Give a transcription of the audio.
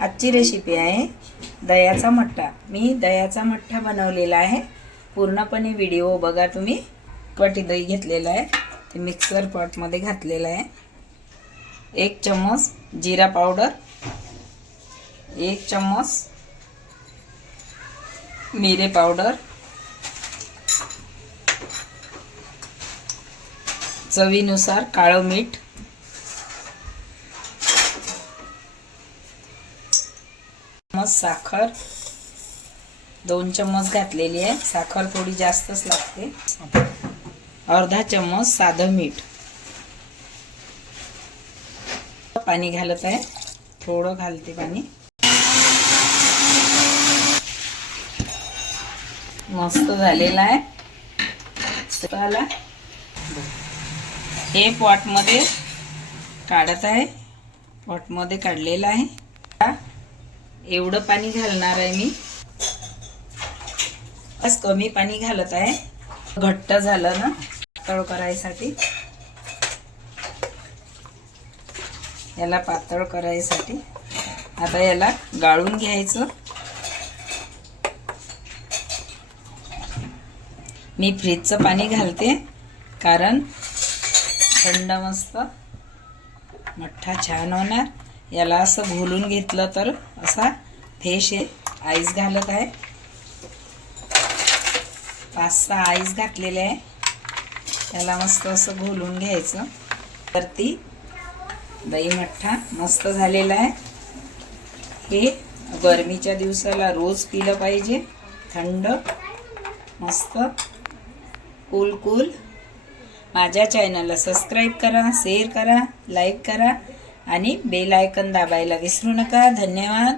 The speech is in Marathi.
आजची रेसिपी आहे दह्याचा मठ्ठा. मी दह्याचा मठ्ठा बनवलेला आहे. पूर्णपणे व्हिडिओ बघा तुम्ही. पटी दही घेतलेलं आहे. ते मिक्सर पॉटमध्ये घातलेलं आहे. एक चम्मच जिरा पावडर एक चम्मच मिरे पावडर चवीनुसार काळं मीठ. चम्मच साखर. दोन चम्मच घातलेली आहे. साखर थोडी जास्तच लागते. अर्धा चम्मच साधं मीठ. पाणी घालत आहे. थोडं घालते पाणी. मस्त झालेला आहे. आला हे पॉटमध्ये काढत आहे. पॉटमध्ये काढलेलं आहे. एवढं पाणी घालणार आहे मी. बस कमी पाणी घालत आहे. घट्ट झालं ना पातळ करायसाठी. याला पातळ करायसाठी. आता याला गाळून घ्यायचं. मी फ्रीजचं पाणी घालते कारण थंड मस्त मठ्ठा छान होणार. याला असं घोलून घेतलं तर असा फ्रेश आहे आईस घालत आहे. पाच सहा आईस घातलेले आहे. त्याला मस्त असं घोलून घ्यायचं. तर ती दही मठ्ठा मस्त झालेला आहे. हे गरमीच्या दिवसाला रोज पिलं पाहिजे. थंड मस्त कूल कूल माझ्या चॅनलला सबस्क्राईब करा शेअर करा लाईक करा. आणि बेल आयकन दाबायला विसरू नका. धन्यवाद.